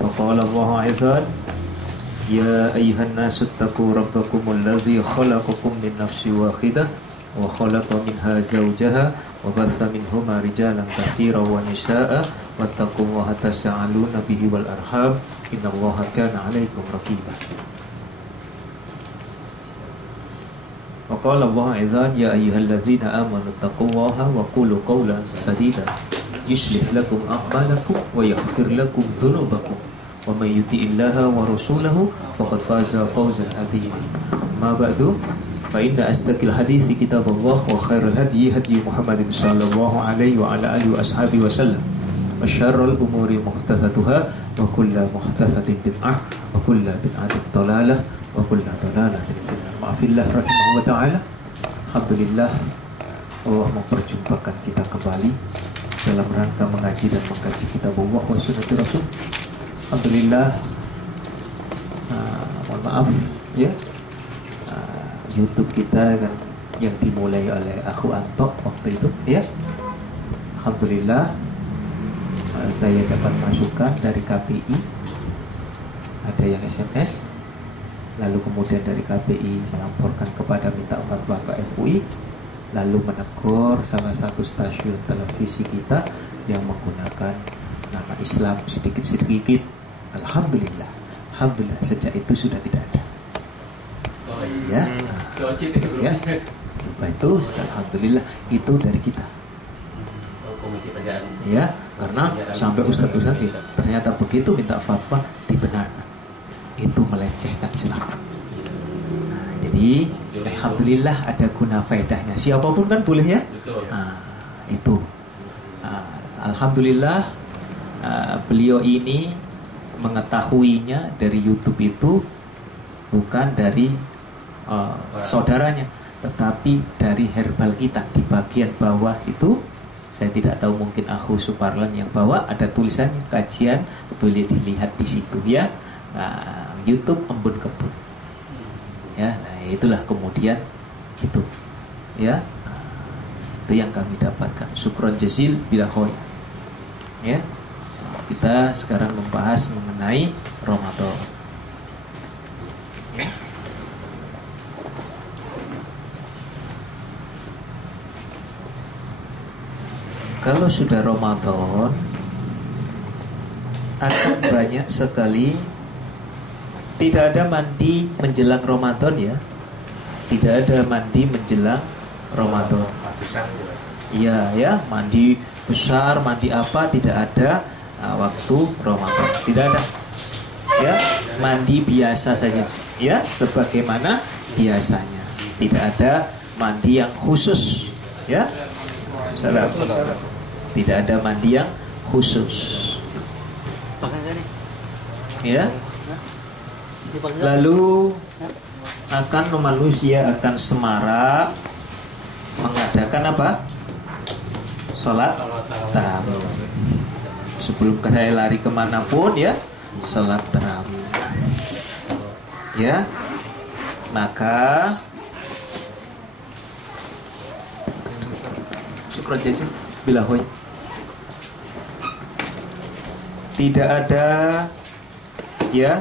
Waqala Allahu aidan ya ayyuhan nasu taqu rabbakumul ladzi khalaqakum min nafsin wahidah wa khalaqa minha zawjaha wa batha minhuma rijalan katsiran wa nisaa'a wattaqullaha tasaaluna bihi wal arham innallaha kana 'alaikum raqiba. Wa qala Allahu aidan ya ayyuhalladzina amanu taqullaha wa qulu qawlan sadida yuslih lakum a'malakum wa yaghfir lakum dhunubakum wa may yuti'illaha wa rasulahu faqad faza fawzan 'azima. Ma ba'du fa inna asdaqal hadithi kitabullah wa khairal hadyi hadyi Muhammadin sallallahu alaihi wa ala alihi wa ashabihi wa sallam wa syarrul umuri muhdatsatuha wa kullu muhdatsatin bid'ah wa kullu bid'atin dhalalah wa kullu dhalalatin finnar. Ma'afillah rahimahullah ta'ala. Alhamdulillah Allah memperjumpakan kita kembali dalam rangka mengaji dan mengkaji kitabullah wa sunnati rasul. Alhamdulillah. Mohon maaf ya, YouTube kita kan yang dimulai oleh Akhu Anto waktu itu ya. Alhamdulillah saya dapat masukan dari KPI, ada yang SMS, lalu kemudian dari KPI melaporkan kepada minta fatwa ke MUI, lalu menegur salah satu stasiun televisi kita yang menggunakan nama Islam sedikit-sedikit. Alhamdulillah, alhamdulillah sejak itu sudah tidak ada. Ya, ya. Itu alhamdulillah itu dari kita. Ya, karena sampai ustadz ternyata begitu minta fatwa dibenarkan. Itu melecehkan Islam. Nah, jadi alhamdulillah ada guna faedahnya. Siapapun kan boleh ya. Nah, itu. Alhamdulillah beliau ini mengetahuinya dari YouTube itu bukan dari saudaranya, tetapi dari herbal kita di bagian bawah itu. Saya tidak tahu, mungkin Akhu Suparlan yang bawa ada tulisannya kajian, boleh dilihat di situ ya. Nah, YouTube Embun Kebun. Ya, nah itulah kemudian itu. Ya. Nah, itu yang kami dapatkan. Syukron jazil bila khoy. Ya. Nah, kita sekarang membahas mengenai Ramadan. Ya. Kalau sudah Ramadan akan banyak sekali. Tidak ada mandi menjelang Ramadan ya. Tidak ada mandi menjelang Ramadan. Iya ya, mandi besar, mandi apa tidak ada waktu Ramadan. Tidak ada. Ya, mandi biasa saja. Ya, sebagaimana biasanya. Tidak ada mandi yang khusus. Ya. Salam. Tidak ada mandi yang khusus. Ya. Lalu manusia akan semarak mengadakan apa? Salat tarawih. Sebelum saya lari kemanapun ya, salat tarawih. Ya, maka syukran jazil bila hoy. Tidak ada ya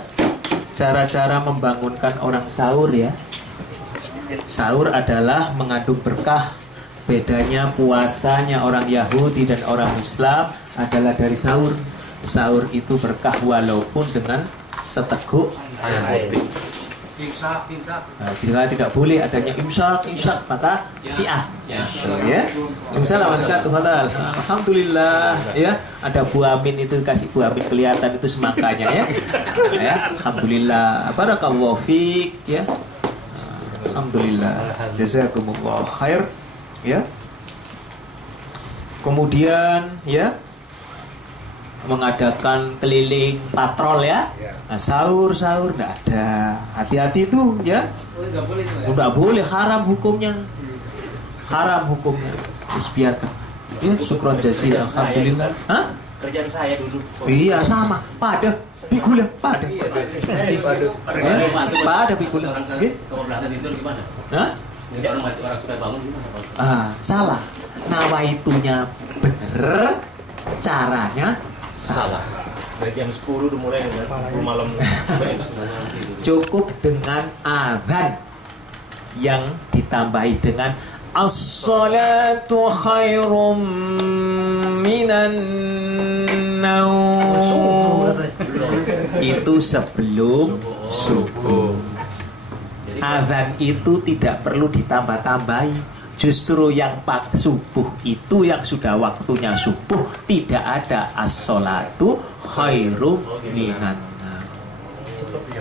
cara-cara membangunkan orang sahur ya. Sahur adalah mengandung berkah. Bedanya puasanya orang Yahudi dan orang Islam adalah dari sahur. Sahur itu berkah walaupun dengan seteguk air. Nah, jika tidak boleh adanya imsak maka siah. Ya. Imsak alhamdulillah ya, ada buah amin itu, kasih buah amin kelihatan itu semangkanya ya. Ya, alhamdulillah. Barakallahu fiik ya. Alhamdulillah. Jazakumullah khair ya. Kemudian ya mengadakan keliling patrol ya. Nah, sahur enggak ada. Hati-hati itu ya. Enggak boleh, haram hukumnya. Haram hukumnya. Terus biarkan. Ya, syukron jazil alhamdulillah. Hah? Kerjaan saya dulu. Iya sama, pada bikula, pada. Pada bikula. Kebablasan tidur gimana? Hah? Orang supaya bangun gimana? Salah. Nawaitunya bener, caranya salah. Dari jam 10 udah mulai dengan 10 malam. Cukup dengan azan yang ditambahi dengan as-salatu khairum minan naum. Itu sebelum subuh. Azan itu tidak perlu ditambah-tambahi. Justru yang subuh itu yang sudah waktunya subuh tidak ada as-salatu khairum minan naum.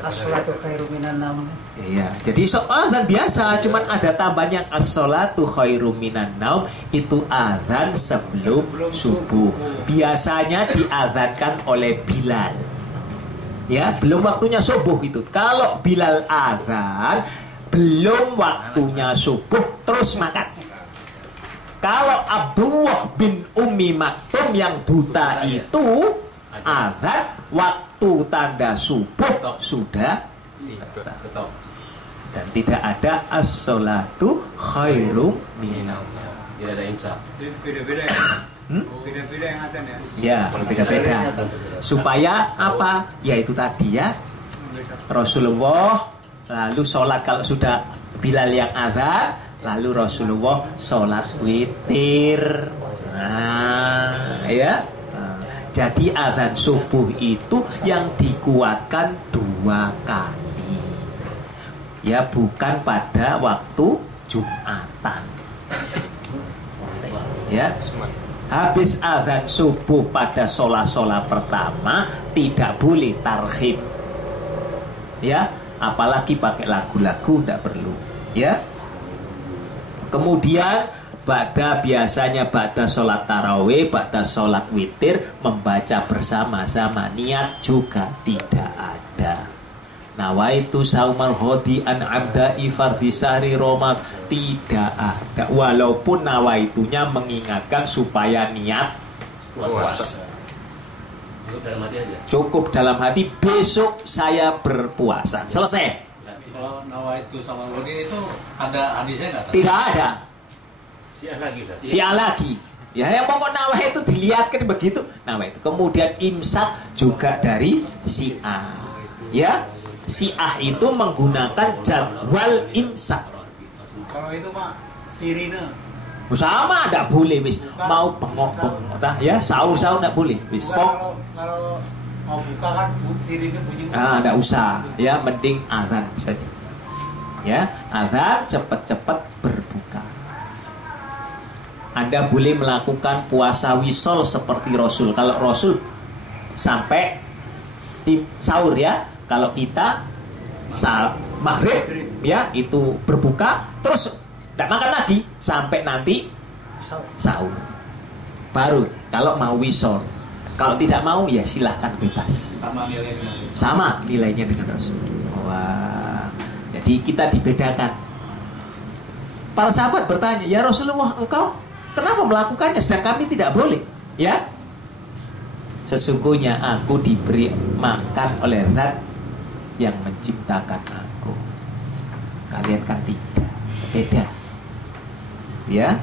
As-salatu khairum minan naum. Iya, jadi azan biasa, cuman ada tambahnya as-salatu khairum minan naum, itu azan sebelum subuh. Biasanya diazankan oleh Bilal. Ya, belum waktunya subuh itu. Kalau Bilal azan, belum waktunya subuh, terus makan. Kalau Abdullah bin Ummi Maktum yang buta itu azan waktu tanda subuh sudah tetap. Dan tidak ada as-salatu khairum minan. Tidak ada imsak. Beda-beda ya. Beda-beda yang azan ya. Ya, beda-beda. Supaya apa? Ya itu tadi ya. Rasulullah lalu sholat kalau sudah Bilal yang azan, lalu Rasulullah sholat witir. Nah, ya. Jadi azan subuh itu yang dikuatkan 2 kali. Ya, bukan pada waktu Jumatan. Ya. Habis azan subuh pada sholat pertama tidak boleh tarhib. Ya, apalagi pakai lagu-lagu tidak perlu. Ya. Kemudian biasanya pada sholat tarawih, pada sholat witir membaca bersama-sama, niat juga tidak ada. Nawaitu saumal hodi an abda'i fardhi sahri Ramadan, tidak ada. Walaupun nawaitunya mengingatkan supaya niat puasa. Cukup dalam hati aja. Cukup dalam hati, besok saya berpuasa. Selesai. Kalau nawaitu sama hodi itu ada hadisnya nggak? Tidak ada. Siap lagi. Ya, yang pokok nawah itu dilihatkan begitu. Nawah itu. Kemudian imsak juga dari Syiah. Ya. Syiah itu menggunakan jadwal imsak. Kalau itu Pak, sirine. Sama enggak boleh wis. Mau bengong-bengong ya, sahur-sahur enggak boleh wis. Kalau mau buka kan sirine bunyi. Enggak usah. Ya, penting azan saja. Ya, azan cepat-cepat berbuka. Anda boleh melakukan puasa wisol seperti Rasul. Kalau Rasul sampai sahur ya. Kalau kita maghrib ya itu berbuka terus tidak makan lagi sampai nanti sahur. Baru kalau mau wisol. Kalau tidak mau ya silahkan bebas. Sama nilainya dengan Rasul. Wah. Jadi kita dibedakan. Para sahabat bertanya, "Ya Rasulullah, engkau kenapa melakukannya sedang kami tidak boleh?" Ya. Sesungguhnya aku diberi makan oleh Zat yang menciptakan aku. Kalian kan tidak. Beda. Ya.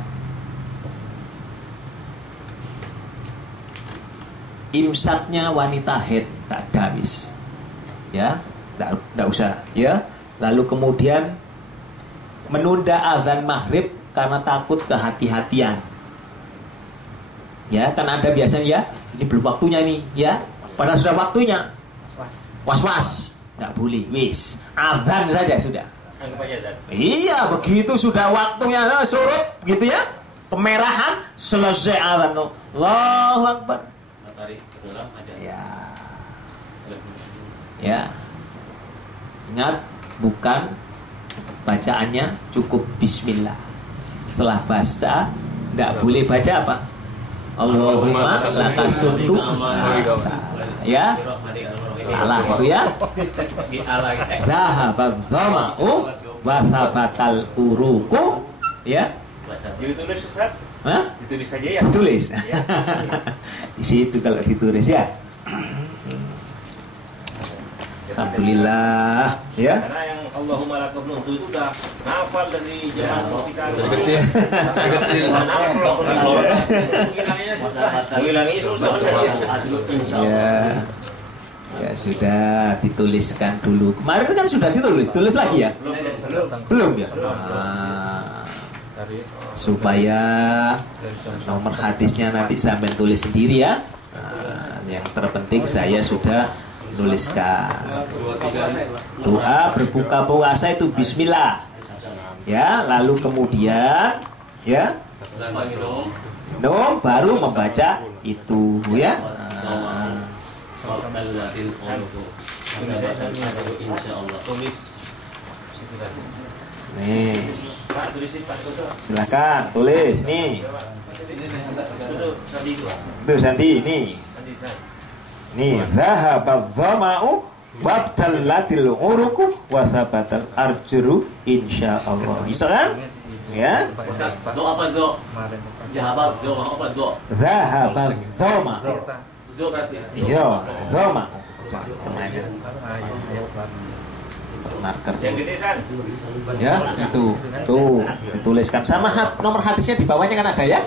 Imsaknya wanita haid tak ada wis. Ya, tidak usah. Ya. Lalu kemudian menunda azan maghrib karena takut kehati-hatian. Ya, kan ada biasanya ya, ini belum waktunya nih, ya. Padahal sudah waktunya. Was-was. Nggak boleh, wis. Azan saja sudah. Anggap aja azan. Iya, begitu sudah waktunya surut, gitu ya. Kemerahan, selesai azan. Allahu Akbar. Matahari tenggelam aja. Ya. Ya. Ingat, bukan bacaannya cukup bismillah. Setelah baca, nggak boleh baca apa? Allahumma lakasuntu. Ya. Salah itu ya. Zahabat dhama'u wa thabatal uruku. Ya. Ditulis Ustaz? Hah? Ditulis saja ya. Ditulis. Di situ kalau ditulis ya. Alhamdulillah ya. Karena yang Allahumma lakal nutu itu udah hafal dari zaman kita Dari kecil. Dari kecil. Mengilanginya susah. Ya. Ya sudah dituliskan dulu. Kemarin kan sudah ditulis, tulis lagi ya? Belum ya? Supaya nomor hadisnya nanti sampai tulis sendiri ya. Yang terpenting saya sudah tuliskan. Doa berbuka puasa itu bismillah. Ya, lalu kemudian ya minum baru membaca itu ya. Tulis. Nih, Pak, tulisin Pak Toto. silakan tulis nih. Toto, Sandi itu. Tuh Santi nih. Sandi, Sandi. Nih, zahabadz dhama'u wabtallatil uruku wa thabatal arjuru insyaallah. Bisa kan? Ya. Doa apa doa? Jahabat doa apa doa? Zahabadz dhama. Doa berarti. Iya, dhama. Marker. Yang gede San. Ya, itu. Tuh, dituliskan sama nomor hadisnya di bawahnya kan ada ya?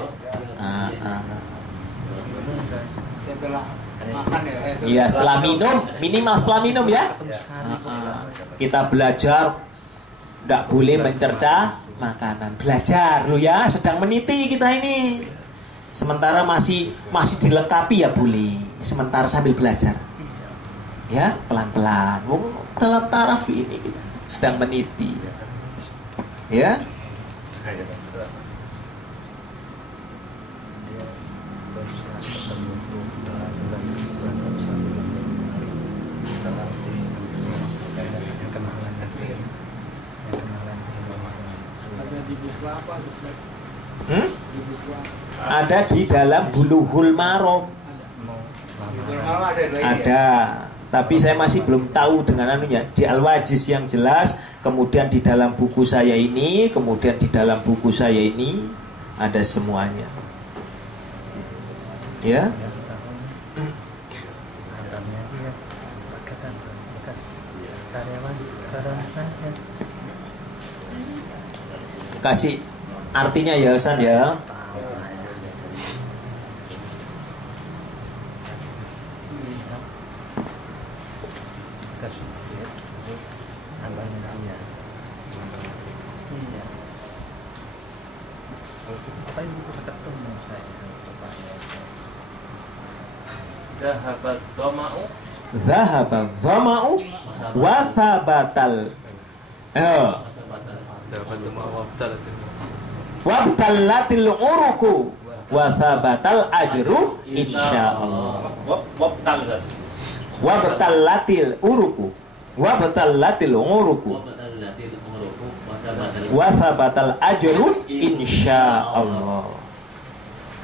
Setelah makan ya. Iya, setelah minum, minimal setelah minum ya. Kita belajar tidak boleh mencerca makanan. Belajar lo ya, sedang meniti kita ini. Sementara masih dilengkapi ya boleh. Sementara sambil belajar. Ya, pelan-pelan. Dalam taraf ini kita sedang meniti. Ya. Ada di dalam Bulughul Maram. Ada, tapi saya masih belum tahu dengan anunya. Di Al-Wajiz yang jelas, kemudian di dalam buku saya ini, kemudian di dalam buku saya ini ada semuanya. Ya. Kasih artinya ya Hasan ya. Zahabat dhama'u. Zahabadz dhama'u wa thabatal wabtallatil uruku wa thabatal ajru insyaallah. Wabtal kan. Wabtallatil uruku wabtallatil uruku wa thabatal ajru insyaallah.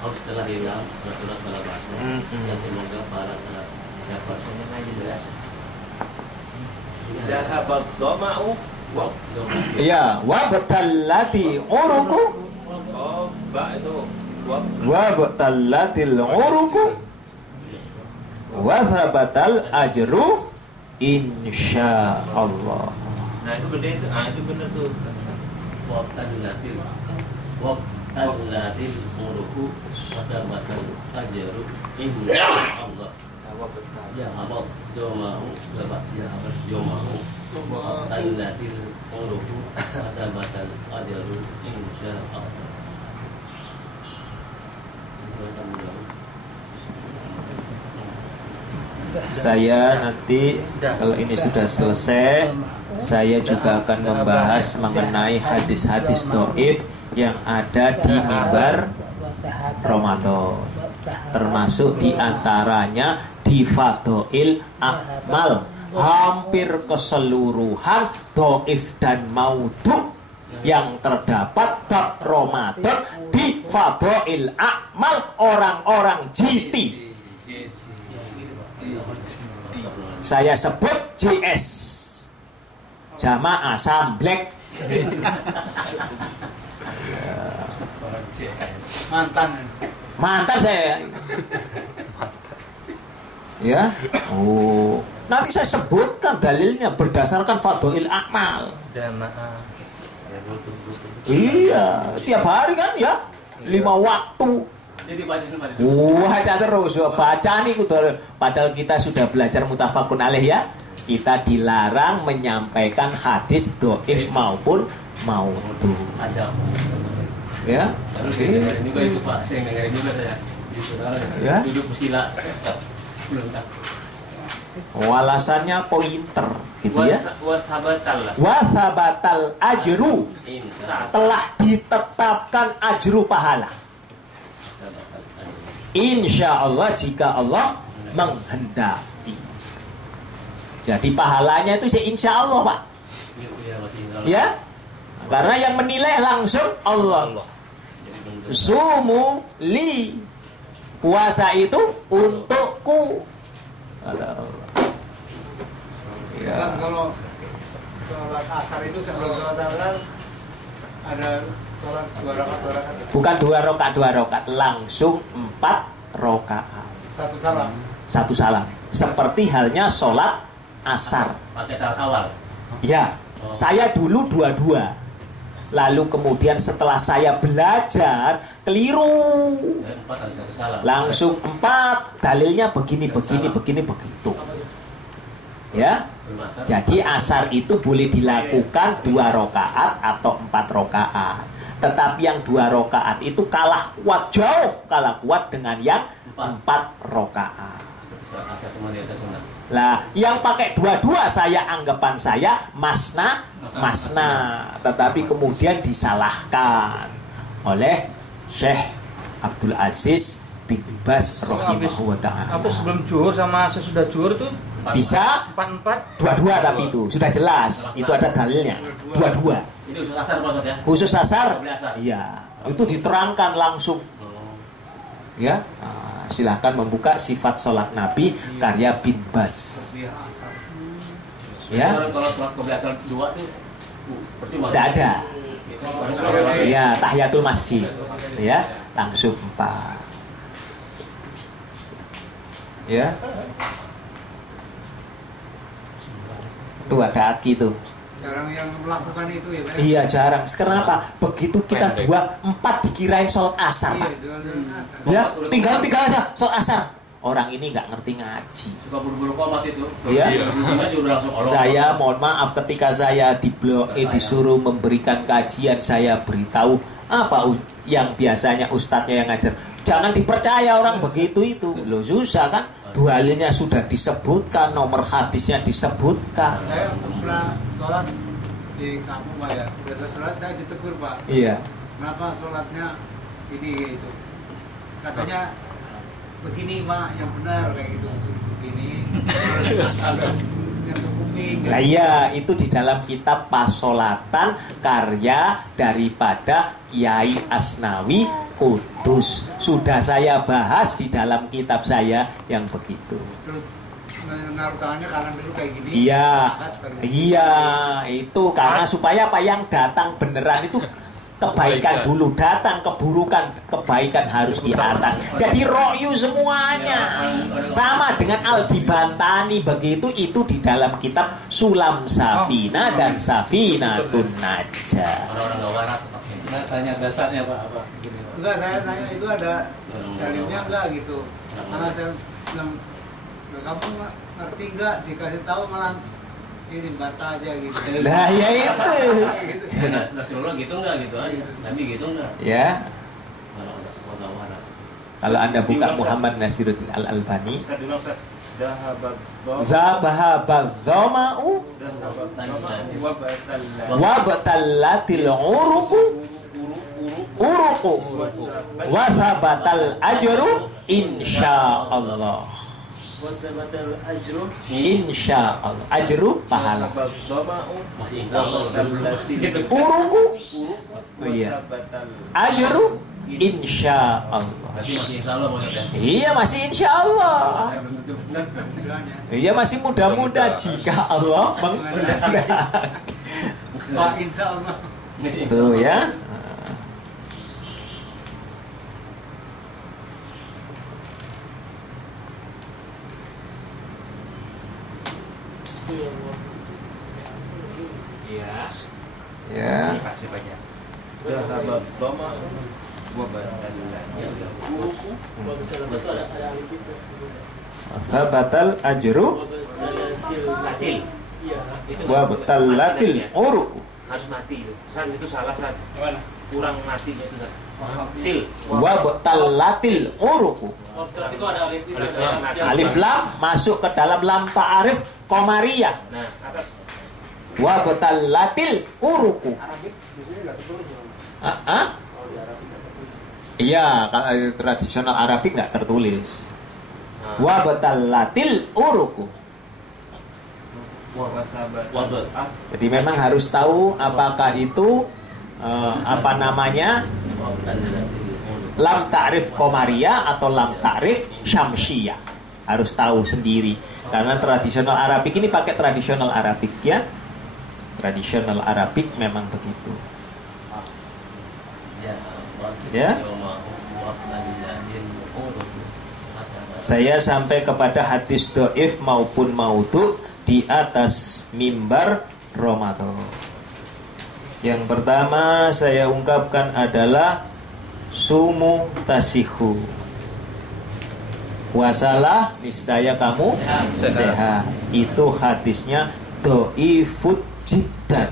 Harus telah hilang peraturan dalam bahasa dan semoga para dapat jelas. Zahabat dhama'u. Ya, wabtallati uruku Oh, Mbak itu. wabtallatil uruku wa thabatal ajru insyaallah. Nah, itu gede itu. Ah, itu benar tuh. Wabtallatil uruku wasabatal ajru insyaallah. Ya abad domau lebat ya abad domau wabtallatil uruku wasabatal ajru insyaallah. Saya nanti kalau ini sudah selesai, saya juga akan membahas mengenai hadis-hadis dhaif yang ada di mimbar Ramadan, termasuk diantaranya di Fadhail A'mal. Hampir keseluruhan dhaif dan maudhu yang terdapat bab Ramadan di Fadhail A'mal orang-orang jiti. Saya sebut JS, Jamaah Samblek. Mantan saya. Ya. Oh, nanti saya sebutkan dalilnya berdasarkan Fadhail A'mal. Iya, tiap hari kan ya, 5 waktu Jadi baca sempat itu. Baca terus, baca nih padahal kita sudah belajar mutafakun alaih ya. Kita dilarang menyampaikan hadis doif maupun maudhu. Ada. Ya. Terus ini gue itu Pak, saya dengerin juga saya. Ya. Duduk bersila. Belum tak. Alasannya pointer gitu ya. Wasabatal ajru, telah ditetapkan ajru pahala. Insya Allah jika Allah menghendaki. Jadi pahalanya itu insya Allah Pak. Ya, karena yang menilai langsung Allah. Sumu li, puasa itu untukku. Ya. Kalau sholat asar itu sebelum sholat asar ada sholat 2 rakaat. Bukan 2 rakaat, langsung 4 rakaat. Satu salam. Seperti halnya sholat asar. Pakai tahap awal. Ya, saya dulu 22. Lalu kemudian setelah saya belajar keliru. Langsung 4. Dalilnya begini begitu. Ya. Jadi asar itu boleh dilakukan 2 rakaat atau 4 rakaat. Tetapi yang 2 rakaat itu kalah kuat dengan yang 4 rakaat. Lah, yang pakai 22 anggapan saya masna. Tetapi kemudian disalahkan oleh Syekh Abdul Aziz bin Baz rahimahullah ta'ala. Apa sebelum zuhur sama sesudah zuhur tuh bisa 4 dua tapi itu sudah jelas, itu ada dalilnya. 22. Ini khusus asar maksud ya? Khusus asar? Iya, itu diterangkan langsung. Ya, silahkan membuka sifat sholat Nabi karya bin Baz. Ya. Kalau sholat qobliyah asar 2 itu tidak ada. Ya, tahiyatul masjid. Ya, langsung 4. Ya. Tuh ada aki tuh. Jarang yang melakukan itu ya Pak? Iya jarang. Kenapa? Begitu kita 2, 4 dikirain sholat asar Pak. Ya tinggal aja sholat asar. Orang ini nggak ngerti ngaji. Suka buru-buru komat itu. Iya. Saya mohon maaf ketika saya di blog disuruh memberikan kajian, saya beritahu apa yang biasanya ustadznya yang ngajar. Jangan dipercaya orang begitu itu. Loh susah kan? Dalilnya sudah disebutkan, nomor hadisnya disebutkan. Saya pernah sholat di kampung Pak ya. Udah sholat saya ditegur Pak. Iya. Kenapa sholatnya ini gitu? Katanya begini Pak, yang benar kayak gitu. Begini. Yang kuping. Nah iya, itu di dalam kitab Pasolatan karya daripada Kiai Asnawi Kudus. Sudah saya bahas di dalam kitab saya yang begitu. Terus naruh tangannya kanan dulu kayak gini. Iya, itu karena supaya apa yang datang beneran itu kebaikan dulu, datang keburukan, kebaikan harus di atas. Jadi ro'yu semuanya. Sama dengan Al-Dibantani begitu, itu di dalam kitab Sulam Safina dan Safinatun Najah. Orang-orang gak waras. Tanya dasarnya Pak apa? Enggak, saya tanya itu ada dalilnya enggak gitu. Karena saya bilang, kamu ngerti enggak, dikasih tahu malah ini bantah aja gitu. Nah ya itu. Rasulullah gitu enggak gitu aja. Nabi gitu enggak. Ya. Kalau waras. Kalau Anda buka Muhammad Nasiruddin Al-Albani, Zahabadzama'u Wabatallatil uruqu Wasabatal ajru insyaallah. Insyaallah. Ajru pahala. Uruqu. Iya. Ajru insyaallah. Iya masih insyaallah. Iya masih muda-muda jika Allah menghendaki. Pak insyaallah. Tuh ya. Iya. Ya. Kasih banyak. Zahabat dhama'u Sabatal ajru Latil. wa batallatil uruku. Harus mati itu. San itu salah san. Kurang matinya itu san. Til. Wa batallatil uruku. Itu ada Alif lam masuk ke dalam lam ta'arif qamariyah. Nah, atas. Wa batallatil uruku. Iya, kalau tradisional Arabik nggak tertulis. Wa batallatil uruku. Jadi memang harus tahu apakah itu apa namanya lam ta'rif qamariyah atau lam ta'rif syamsiyah. Harus tahu sendiri karena tradisional Arabik ini pakai tradisional Arabik ya. Tradisional Arabik memang begitu. Ya. Saya sampai kepada hadis dhaif maupun maudhu di atas mimbar Ramadan. Yang pertama saya ungkapkan adalah sumu tasihu. Puasalah niscaya kamu sehat. Itu hadisnya dhaifut jiddan.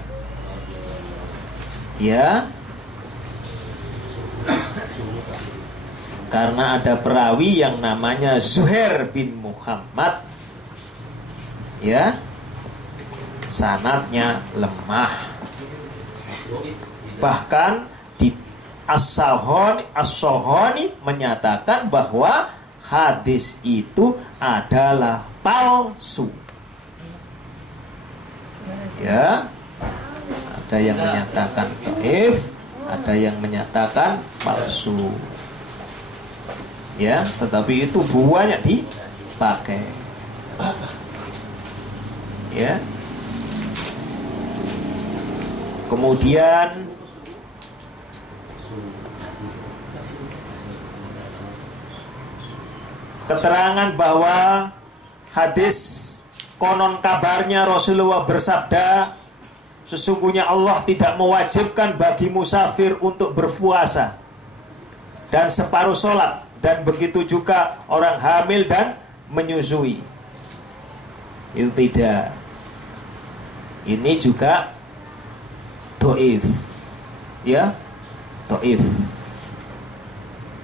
Ya. Karena ada perawi yang namanya Zuhair bin Muhammad. Ya, sanadnya lemah. Bahkan di As-Sohoni menyatakan bahwa hadis itu adalah palsu. Ya, ada yang menyatakan dhaif, ada yang menyatakan palsu. Ya, tetapi itu banyak dipakai. Ya. Kemudian keterangan bahwa hadis konon kabarnya Rasulullah bersabda, sesungguhnya Allah tidak mewajibkan bagi musafir untuk berpuasa dan separuh sholat, dan begitu juga orang hamil dan menyusui. Itu tidak. Ini juga dhaif. Ya, dhaif.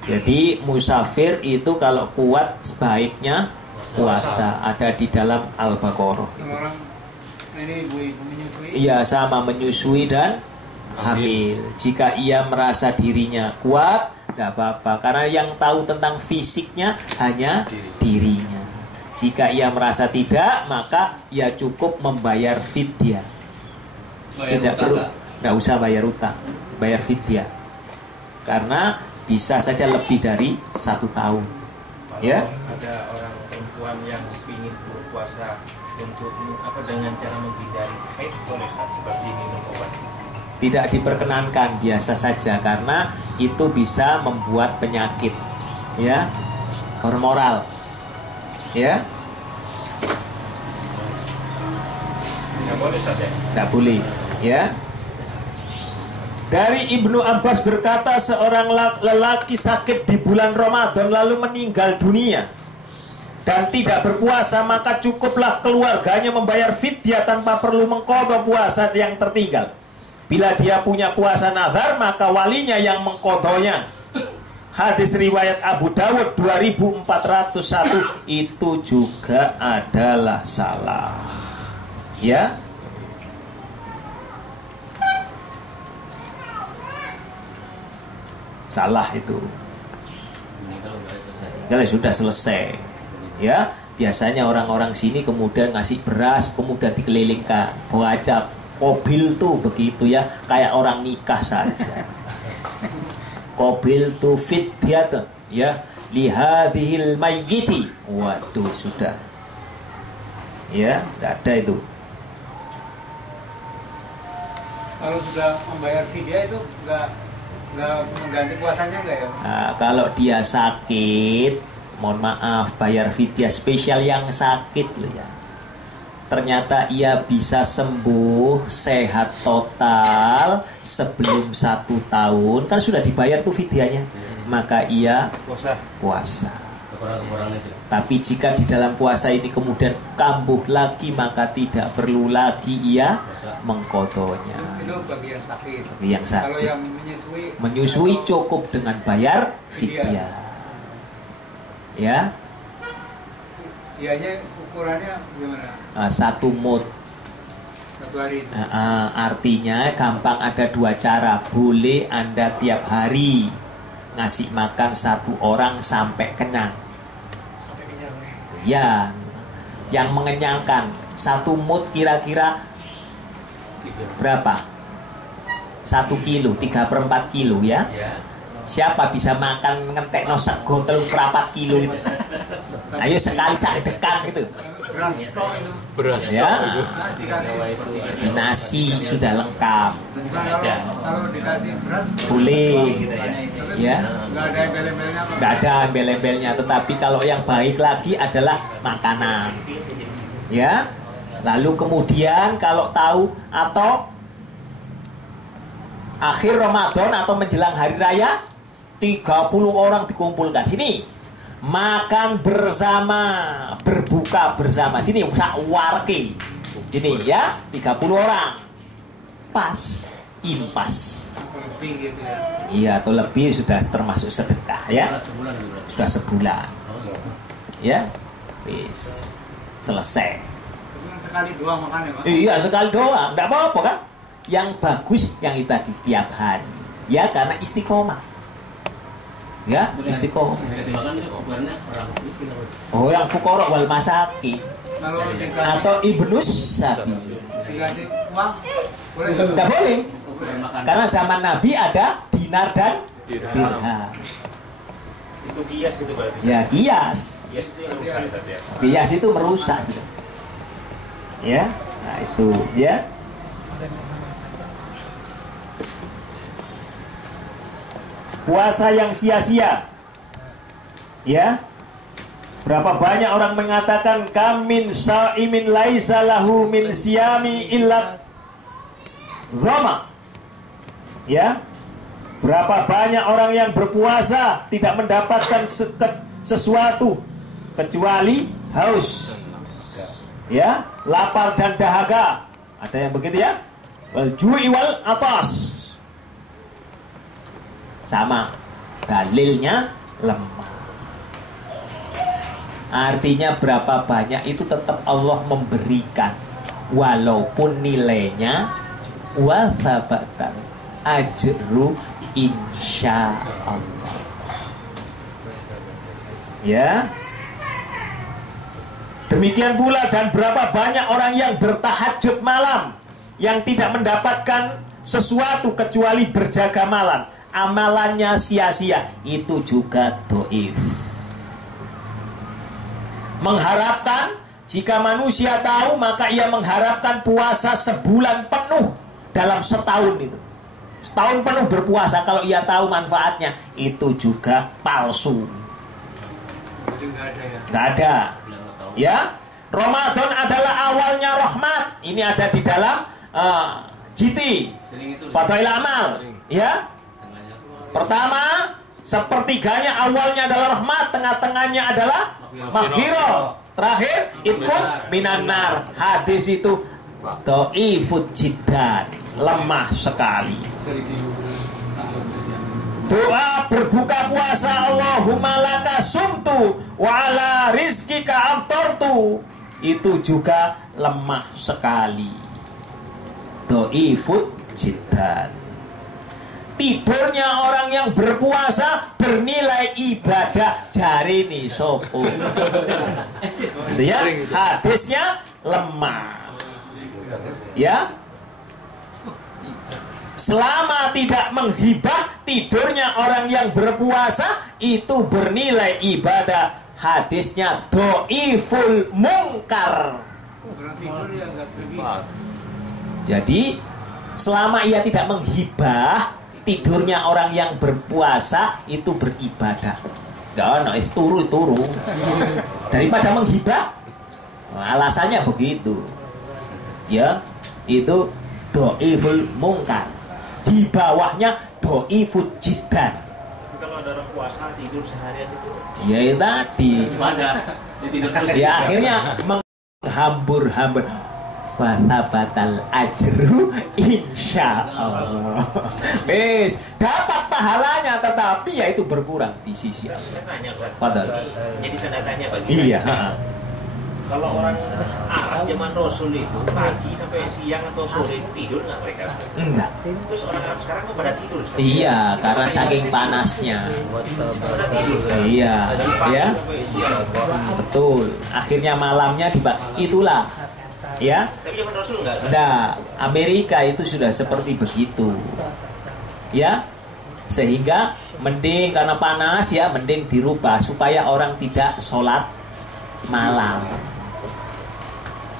Jadi musafir itu kalau kuat sebaiknya puasa. Ada di dalam Al-Baqarah. Orang ini ibu-ibu menyusui. Iya, sama menyusui dan hamil. Jika ia merasa dirinya kuat, tidak apa-apa. Karena yang tahu tentang fisiknya hanya dirinya. Jika ia merasa tidak, maka ia cukup membayar fidyah. Tidak perlu, tidak usah bayar utang, bayar fidyah. Karena bisa saja lebih dari 1 tahun. Ya. Ada orang perempuan yang ingin berpuasa untuk dengan cara menghindari haid, boleh seperti minum obat. Tidak diperkenankan, biasa saja, karena itu bisa membuat penyakit, ya, hormonal. Ya, Nggak boleh saja. tidak boleh. Ya. Dari Ibnu Abbas berkata, seorang lelaki sakit di bulan Ramadan lalu meninggal dunia dan tidak berpuasa, maka cukuplah keluarganya membayar fidyah tanpa perlu mengqadha puasa yang tertinggal. Bila dia punya puasa nazar, maka walinya yang mengqadhanya. Hadis riwayat Abu Dawud 2401 itu juga adalah salah. Ya. Salah itu. Kalau sudah selesai. Ya, biasanya orang-orang sini kemudian ngasih beras, kemudian dikelilingkan. Bawa aja kobil tuh begitu ya, kayak orang nikah saja. Qabil tu fidyatun, ya, lihadhil mayyiti. Waduh, sudah. Ya, tidak ada itu. Kalau sudah membayar fidyah itu nggak mengganti puasanya nggak ya? Nah, kalau dia sakit, mohon maaf, bayar fidyah spesial yang sakit loh ya. ternyata ia bisa sembuh sehat total sebelum 1 tahun, kan sudah dibayar tuh fidyahnya, maka ia puasa. Tapi jika di dalam puasa ini kemudian kambuh lagi, maka tidak perlu lagi ia mengqadhonya. Itu bagi yang sakit. Yang sakit. Kalau yang menyusui cukup dengan bayar fidyah. Ya. Iyanya ukurannya gimana? 1 mud. 1 hari. Artinya gampang, ada 2 cara. Boleh Anda tiap hari ngasih makan 1 orang sampai kenyang. Ya, yang mengenyangkan. 1 mud kira-kira berapa? 1 kilo, 3/4 kilo ya. Siapa bisa makan ngentekno sego 3/4 kilo itu? Ayo sekali sadekan gitu. Beras Ya. itu. Di nasi sudah lengkap. Kalau dikasih beras Boleh. Ya. nggak ada embel-embelnya apa? Nggak ada embel-embelnya, tetapi kalau yang baik lagi adalah makanan. Ya. Lalu kemudian kalau tahu atau akhir Ramadan atau menjelang hari raya 30 orang dikumpulkan sini, makan bersama, berbuka bersama sini, sak warke ini ya, 30 orang pas, impas. Lebih gitu ya. Iya, atau lebih sudah termasuk sedekah ya. Sudah sebulan. Ya. Wis. Selesai. Cuma sekali doang makannya, Pak. Iya, sekali doang, enggak apa-apa kan? Yang bagus yang itu tadi tiap hari. Ya, karena istiqomah. Ya, istiqomah. Oh, yang fuqara wal masakin. Kalau dikasih Atau ibnus sabi. dikasih uang boleh Tidak boleh. Karena zaman Nabi ada dinar dan dirham. Itu kias itu berarti. Ya, kias. Kias itu yang rusak tadi ya. Kias itu merusak. Ya, nah itu ya. Puasa yang sia-sia. Ya. Berapa banyak orang mengatakan kamin sa'imin laisa lahu min siyami illa dhama. Ya. Berapa banyak orang yang berpuasa tidak mendapatkan sesuatu kecuali haus. Ya, lapar dan dahaga. Ada yang begitu ya? Wal ju'i wal atas. Sama, dalilnya lemah. Artinya berapa banyak itu tetap Allah memberikan, walaupun nilainya wathabatan ajru insya Allah. Ya. Demikian pula dan berapa banyak orang yang bertahajud malam yang tidak mendapatkan sesuatu kecuali berjaga malam. Amalannya sia-sia, itu juga doif. Mengharapkan, jika manusia tahu maka ia mengharapkan puasa sebulan penuh dalam setahun itu. Setahun penuh berpuasa, kalau ia tahu manfaatnya, itu juga palsu. Jadi nggak ada ya. Nggak ada. Ya, Ramadan adalah awalnya rahmat. Ini ada di dalam GT Fadail Amal. Ya. Pertama, sepertiganya awalnya adalah rahmat, tengah-tengahnya adalah maghfirah, terakhir itqun minan nar. Hadis itu dhaifud jiddan, lemah sekali. Doa berbuka puasa, Allahumma laka sumtu wa ala rizkika aftartu, itu juga lemah sekali. Dhaifud jiddan. Tidurnya orang yang berpuasa bernilai ibadah, jari nih sopo. Ya, hadisnya lemah. Ya. Selama tidak menghibah tidurnya orang yang berpuasa, itu bernilai ibadah. Hadisnya dhaiful munkar. Orang tidur ya nggak pergi. Jadi selama ia tidak menghibah tidurnya orang yang berpuasa, itu beribadah. Gak ono, turu daripada menghibah. Alasannya begitu. Ya, itu dhaiful munkar. Di bawahnya dhaiful jiddan. Kalau ada orang puasa tidur seharian itu Ya itu tadi. Gimana? Dia tidur terus. Ya akhirnya menghambur-hambur. Fatabatal ajru insyaallah. Wis dapat pahalanya, tetapi ya itu berkurang di sisi Allah. saya tanya Ustaz. Fadal. Jadi tanda tanya bagi Iya. saya. Kalau orang Arab zaman Rasul itu pagi sampai siang atau sore tidur nggak mereka? Enggak. Terus orang Arab sekarang kok pada tidur? Ustaz? Iya, karena saking panasnya. Pada tidur. Iya, Dari pagi ya. sampai siang. Betul. Akhirnya malamnya itulah. Ya. Tapi zaman Rasul nggak. Nah, Amerika itu sudah seperti begitu. Ya. Sehingga mending karena panas ya, mending dirubah supaya orang tidak sholat malam.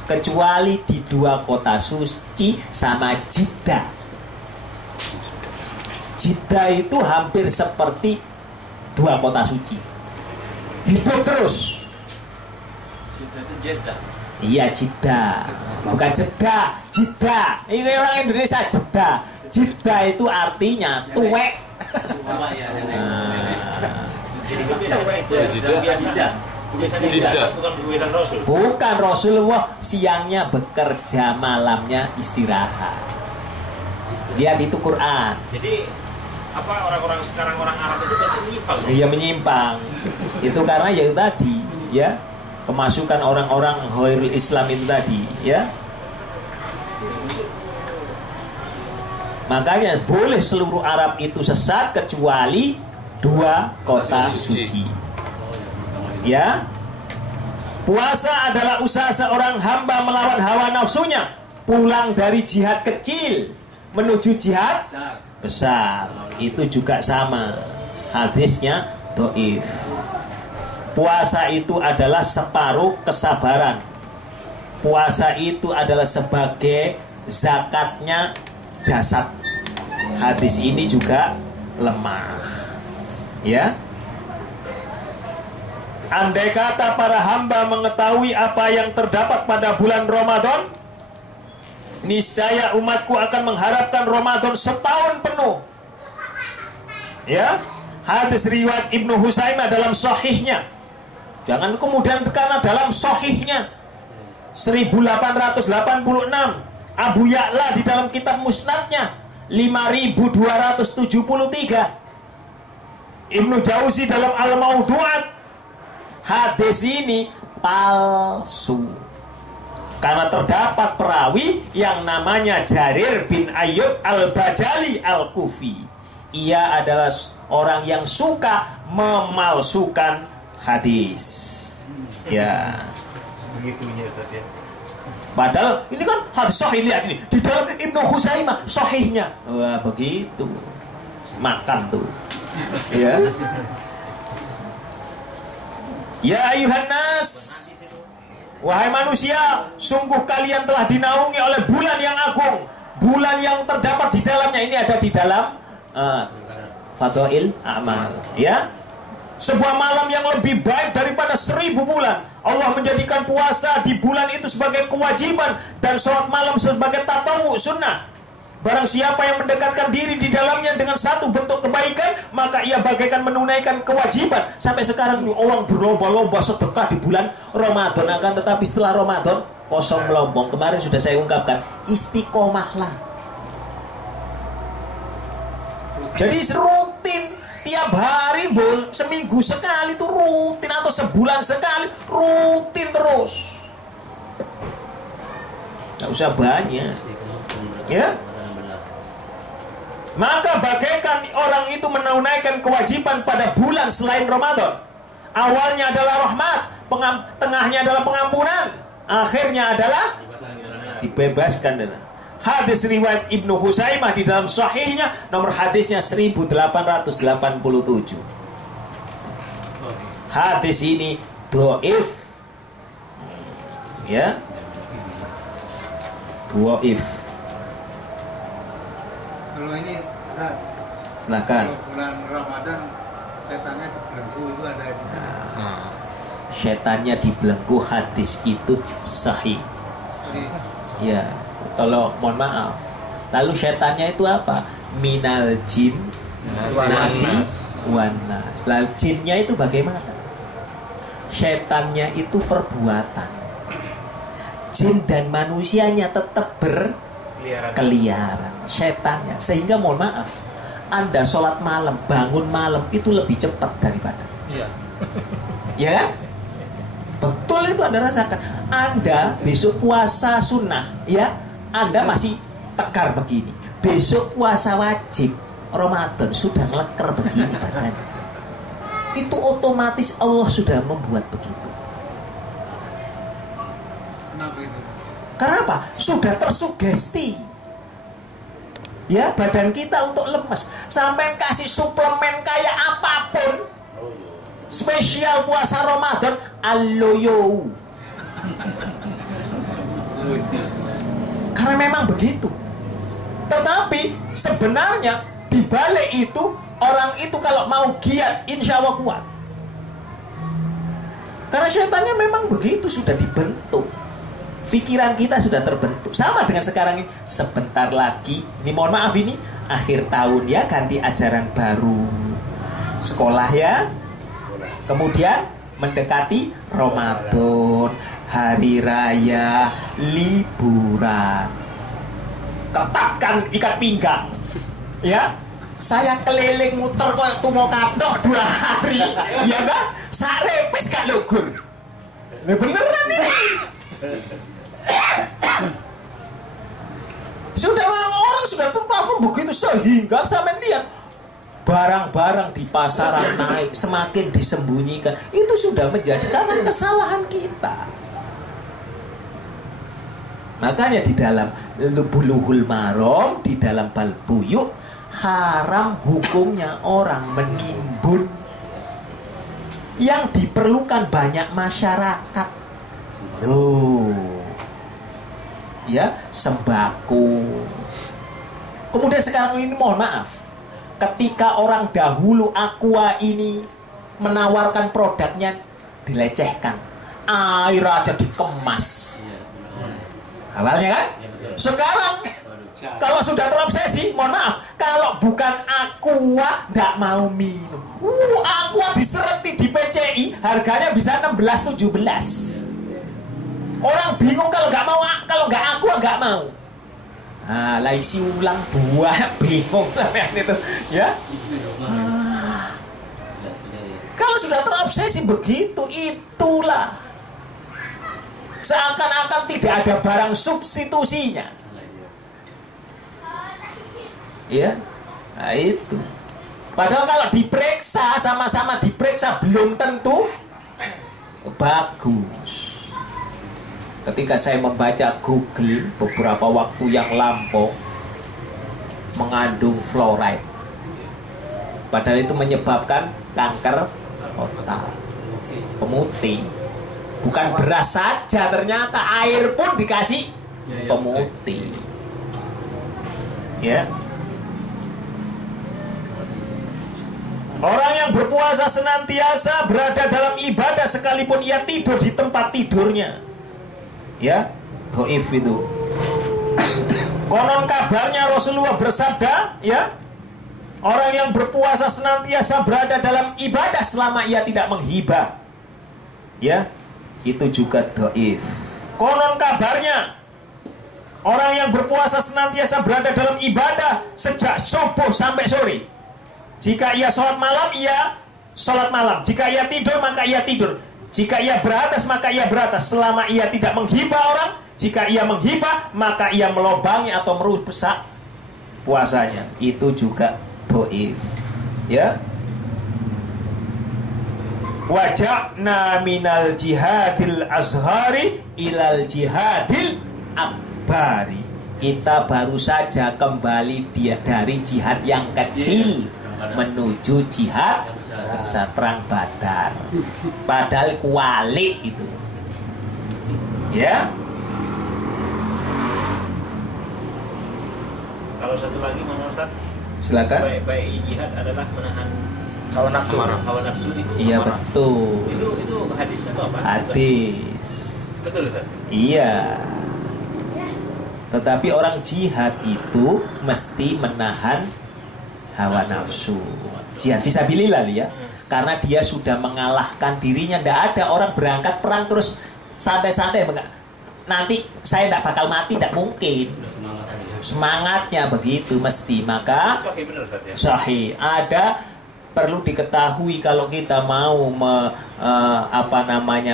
Kecuali di 2 kota suci sama Jeddah. Jeddah itu hampir seperti 2 kota suci. Hidup terus. Jeddah itu Jeddah. Iya, Jeddah. Bukan Jeddah, Jeddah. Ini orang Indonesia Jeddah. Jeddah itu artinya tuwek. Tua ya, nenek. Jadi kebiasaan itu biasa. Kebiasaan Jeddah bukan kebiasaan Rasul. Bukan Rasulullah siangnya bekerja, malamnya istirahat. Lihat itu Quran. Jadi apa orang-orang sekarang orang Arab itu berarti menyimpang? Iya menyimpang. Itu karena ya itu tadi, ya. Kemasukan orang-orang ghairul Islam itu tadi, ya. Makanya boleh seluruh Arab itu sesat kecuali 2 kota suci. Ya. Puasa adalah usaha seorang hamba melawan hawa nafsunya, pulang dari jihad kecil menuju jihad besar. Itu juga sama. Hadisnya dhaif. Puasa itu adalah separuh kesabaran. Puasa itu adalah sebagai zakatnya jasad. Hadis ini juga lemah. Ya. Andai kata para hamba mengetahui apa yang terdapat pada bulan Ramadan, niscaya umatku akan mengharapkan Ramadan setahun penuh. Ya. Hadis riwayat Ibnu Huzaimah dalam sahihnya. Jangan kemudian karena dalam sahihnya 1886, Abu Ya'la di dalam kitab musnadnya 5273, Ibnu Jauzi dalam Al-Maudu'at. Hadis ini palsu karena terdapat perawi yang namanya Jarir bin Ayyub Al-Bajali Al-Kufi. Ia adalah orang yang suka memalsukan hadis. Ya. Begitunya Ustaz ya. Padahal ini kan hadis sahih, lihat ini di dalam Ibnu Huzaimah sahihnya. Wah, begitu. Makan tuh. Ya. Ya ayuhan nas, wahai manusia, sungguh kalian telah dinaungi oleh bulan yang agung, bulan yang terdapat di dalamnya. Ini ada di dalam Fadail A'mal, ya. Sebuah malam yang lebih baik daripada 1000 bulan. Allah menjadikan puasa di bulan itu sebagai kewajiban dan sholat malam sebagai tatawu sunnah. Barang siapa yang mendekatkan diri di dalamnya dengan satu bentuk kebaikan, maka ia bagaikan menunaikan kewajiban. Sampai sekarang orang berlomba-lomba sedekah di bulan Ramadan, akan tetapi setelah Ramadan kosong melompong. Kemarin sudah saya ungkapkan, istiqomahlah. Jadi rutin tiap hari, seminggu sekali itu rutin, atau sebulan sekali rutin terus. Gak usah banyak, ya. Maka bagaikan orang itu menunaikan kewajiban pada bulan selain Ramadan. Awalnya adalah rahmat, tengahnya adalah pengampunan, akhirnya adalah dibebaskan. Hadis riwayat Ibnu Huzaimah di dalam sahihnya, nomor hadisnya 1887. Hadis ini dhaif. Ya. Dhaif. Kalau ini Ustaz, Silakan. kalau bulan Ramadan setannya dibelenggu itu ada di mana? setannya dibelenggu, hadis itu sahih. Ya, kalau mohon maaf. Lalu setannya itu apa? Minal jin nasi wanas. Lalu jinnya itu bagaimana? Setannya itu perbuatan. Jin dan manusianya tetap berkeliaran. Setannya, sehingga mohon maaf, Anda sholat malam, bangun malam itu lebih cepat daripada. Iya. Ya kan? Betul itu Anda rasakan. Anda besok puasa sunnah, ya, Anda masih tegar begini. Besok puasa wajib Ramadan sudah ngeleker begini badannya. Itu otomatis Allah sudah membuat begitu. Kenapa itu? Karena apa? Sudah tersugesti. Ya, badan kita untuk lemes. Sampai kasih suplemen kayak apapun, spesial puasa Ramadan, aloyo. Karena memang begitu. Tetapi sebenarnya di balik itu, orang itu kalau mau giat, insya Allah kuat. Karena setannya memang begitu, sudah dibentuk. Pikiran kita sudah terbentuk. Sama dengan sekarang ini. Sebentar lagi, ini mohon maaf ini akhir tahun ya, ganti ajaran baru, sekolah ya. Kemudian mendekati Ramadan, hari raya, liburan. Ketatkan ikat pinggang, ya. Saya keliling muter kok tuh mau katok 2 hari, ya kan? Sak repes gak lugur. Beneran ini. Sudah orang sudah terplatform begitu, sehingga sampai lihat barang-barang di pasaran naik, semakin disembunyikan. Itu sudah menjadi karena kesalahan kita. Makanya di dalam Bulughul Maram, di dalam bal buyuk, haram hukumnya orang menimbun yang diperlukan banyak masyarakat. Ya, sembako. Kemudian sekarang ini mohon maaf, ketika orang dahulu Aqua ini menawarkan produknya dilecehkan, air aja dikemas. Awalnya kan? Sekarang kalau sudah terobsesi, mohon maaf, kalau bukan Aqua nggak mau minum. Aqua disereti di PCI harganya bisa 16-17. Orang bingung kalau nggak Aqua nggak mau. Nah, lah isi ulang buah bingung sampean itu, ya. Kalau sudah terobsesi begitu, itulah seakan-akan tidak ada barang substitusinya. Ya, nah itu. Padahal kalau diperiksa, sama-sama diperiksa belum tentu bagus. Ketika saya membaca Google beberapa waktu yang lampau, mengandung fluoride, padahal itu menyebabkan kanker otak, pemutih. Bukan beras saja, ternyata air pun dikasih pemutih. Ya. Orang yang berpuasa senantiasa berada dalam ibadah sekalipun ia tidur di tempat tidurnya. Ya, dhaif itu. Konon kabarnya Rasulullah bersabda, ya, orang yang berpuasa senantiasa berada dalam ibadah selama ia tidak menghibah. Ya, itu juga dhaif. Konon kabarnya orang yang berpuasa senantiasa berada dalam ibadah sejak subuh sampai sore. Jika ia sholat malam, ia sholat malam. Jika ia tidur, maka ia tidur. Jika ia beratas, maka ia beratas. Selama ia tidak menghibah orang. Jika ia menghibah, maka ia melobangi atau merusak puasanya. Itu juga dhaif. Ya. Waja'na minal jihadil azhari ilal jihadil akbari. Kita baru saja kembali dari jihad yang kecil menuju jihad besar, perang Badar. Padahal kuali itu. Ya. Kalau satu lagi mana Ustaz? Silakan. Baik jihad adalah menahan Hawa nafsu. Hawa nafsu itu Iya marah. betul. Itu hadisnya itu apa? Hadis. Betul Ustaz. Iya. Tetapi orang jihad itu mesti menahan hawa nafsu. Jihad fisabilillah ya. Karena dia sudah mengalahkan dirinya. Tidak ada orang berangkat perang terus santai-santai. Nanti saya tidak bakal mati, tidak mungkin. Semangatnya begitu mesti. Maka Sahih benar Ustaz ya. sahih. Ada perlu diketahui kalau kita mau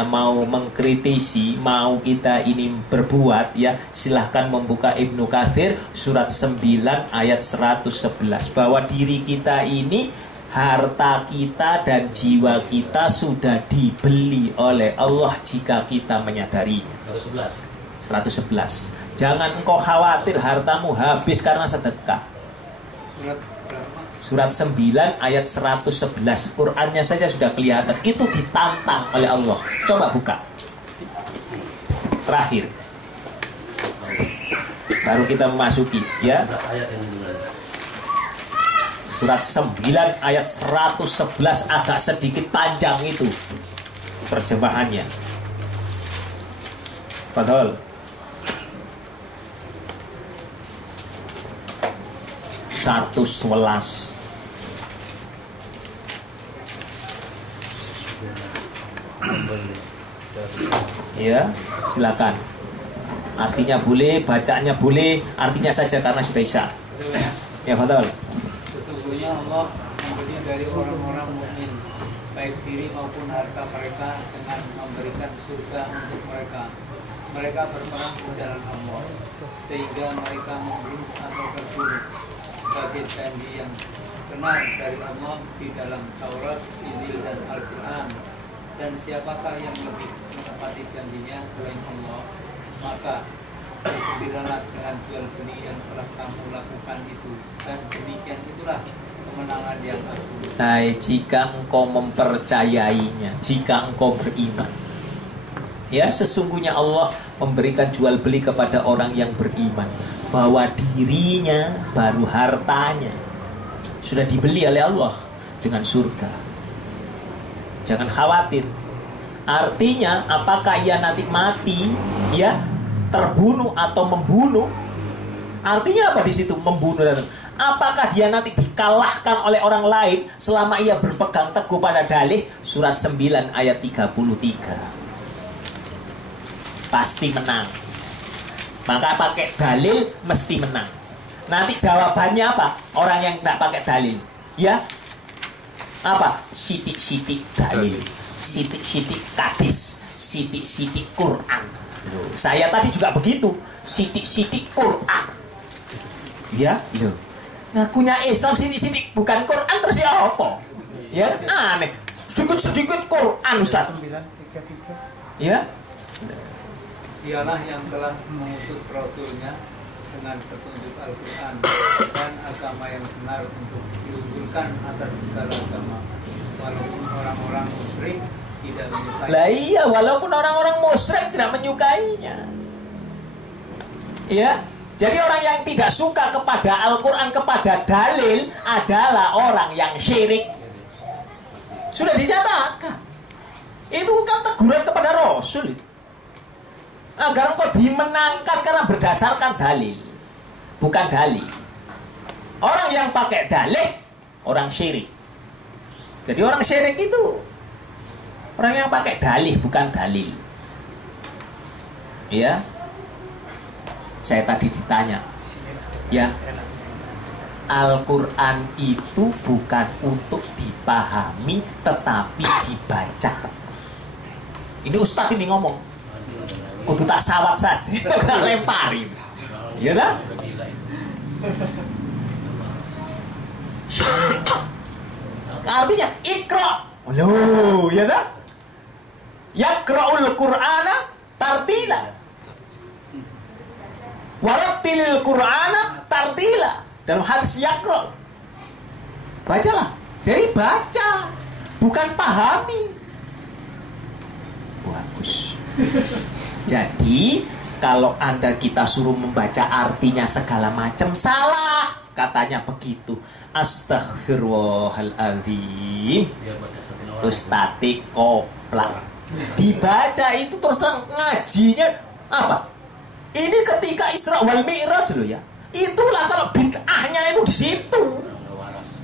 mau mengkritisi, mau kita ini berbuat ya, silahkan membuka Ibnu Katsir surat 9 ayat 111 bahwa diri kita ini, harta kita dan jiwa kita sudah dibeli oleh Allah jika kita menyadari. 111. Jangan engkau khawatir hartamu habis karena sedekah. Surat 9 ayat 111. Qurannya saja sudah kelihatan. Itu ditantang oleh Allah. Coba buka. Terakhir. Baru kita memasuki ya. Surat 9 ayat 111 agak sedikit panjang itu terjemahannya. Betul. 111. Ya, silakan. Artinya boleh, bacaannya boleh, artinya saja karena sudah isya. Ya, betul. Sesungguhnya Allah memberi dari orang-orang mukmin baik diri maupun harta mereka dengan memberikan surga untuk mereka. Mereka berperang di jalan Allah sehingga mereka membunuh atau terbunuh sebagai janji yang benar dari Allah di dalam Taurat, Injil dan Al-Quran. Dan siapakah yang lebih menepati janjinya selain Allah? Maka bergembiralah dengan jual beli yang telah kamu lakukan itu, dan demikian itulah kemenangan yang agung. Nah, jika engkau mempercayainya, jika engkau beriman, ya sesungguhnya Allah memberikan jual beli kepada orang yang beriman, bahwa dirinya baru hartanya sudah dibeli oleh Allah dengan surga. Jangan khawatir. Artinya apakah ia nanti mati ya, terbunuh atau membunuh? Artinya apa di situ membunuh? Apakah dia nanti dikalahkan oleh orang lain selama ia berpegang teguh pada dalih? Surat 9 ayat 33. Pasti menang. Maka pakai dalil mesti menang. Nanti jawabannya apa? Orang yang tidak pakai dalil, ya apa? Sidik-sidik dalil, sidik-sidik hadis, sidik-sidik Quran. Loh, saya tadi juga begitu, sidik-sidik Quran. Ya, loh. Ngakunya Islam sidik-sidik bukan Quran terus ya apa? Ya, aneh. Sedikit-sedikit Quran Ustaz. Ya. Dialah yang telah mengutus Rasulnya dengan petunjuk Al-Quran dan agama yang benar untuk diunggulkan atas segala agama, walaupun orang-orang musyrik tidak menyukai. Lah iya, walaupun orang-orang musyrik tidak menyukainya. Ya, jadi orang yang tidak suka kepada Al-Quran, kepada dalil adalah orang yang syirik. Sudah dinyatakan. Itu kan teguran kepada Rasul. Agar engkau dimenangkan karena berdasarkan dalil, bukan dalil. Orang yang pakai dalil orang syirik. Jadi orang syirik itu orang yang pakai dalil bukan dalil. Ya, saya tadi ditanya, ya, Al-Quran itu bukan untuk dipahami tetapi dibaca. Ini Ustadz ini ngomong. Kudu tak sawat saja, tak lemparin. Ya kan? Artinya ikra. Loh, ya kan? Yaqra'ul Qur'ana tartila. Warattilil Qur'ana tartila. Dalam hadis yaqra. Bacalah. Jadi baca, bukan pahami. Bagus. Jadi kalau Anda kita suruh membaca artinya segala macam, salah. Katanya begitu. Astaghfirullahaladzim. Biar baca satu orang. Terus tatik koplak. Dibaca itu terus terang ngajinya apa? Ini ketika Isra wal Mi'raj loh ya. Itulah kalau bid'ahnya itu di situ. Orang nggak waras.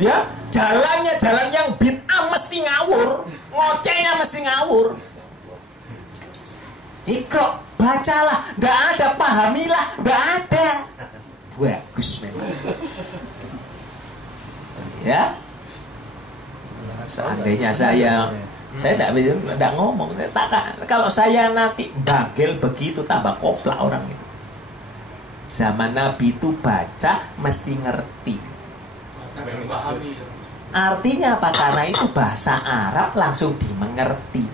Ya, jalannya jalan yang bid'ah mesti ngawur, ngocehnya mesti ngawur. Iqra, bacalah, ndak ada, pahamilah, ndak ada. Bagus memang. Ya. Seandainya saya tidak ngomong, kalau saya nanti bagel begitu tambah koplak orang itu. Zaman Nabi itu baca mesti ngerti. Artinya apa? Karena itu bahasa Arab langsung dimengerti.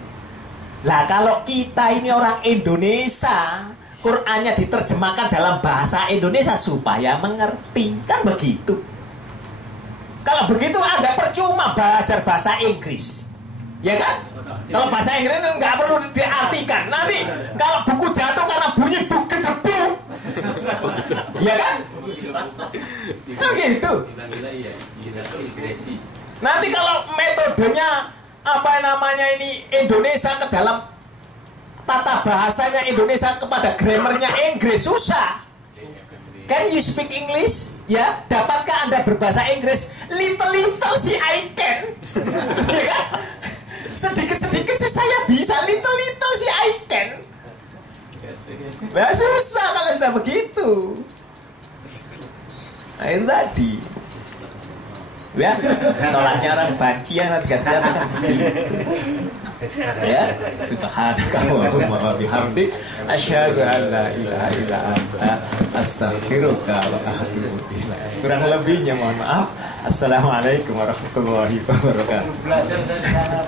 Lah kalau kita ini orang Indonesia, Qur'annya diterjemahkan dalam bahasa Indonesia supaya mengerti, kan begitu. Kalau begitu Anda percuma belajar bahasa Inggris, ya kan? Kalau bahasa Inggris nggak perlu diartikan. Nanti kalau buku jatuh karena bunyi buku gedebuk, ya kan? Kan gitu. Gila iya. Gila tuh Ingresi. Nanti kalau metodenya apa namanya ini Indonesia ke dalam tata bahasanya Indonesia kepada grammarnya Inggris, susah. Can you speak English? Ya, dapatkah Anda berbahasa Inggris? Little sih I can. Ya kan? Sedikit sih saya bisa, little sih I can. Nah, susah kalau sudah begitu. Nah, itu tadi. Ya, sholatnya orang bancian gantian macam begitu. Ya, subhanakallahumma wa bihamdik asyhadu an la ilaha illa anta astaghfiruka wa atubu ilaik. Kurang lebihnya mohon maaf. Assalamualaikum warahmatullahi wabarakatuh. Belajar dari sana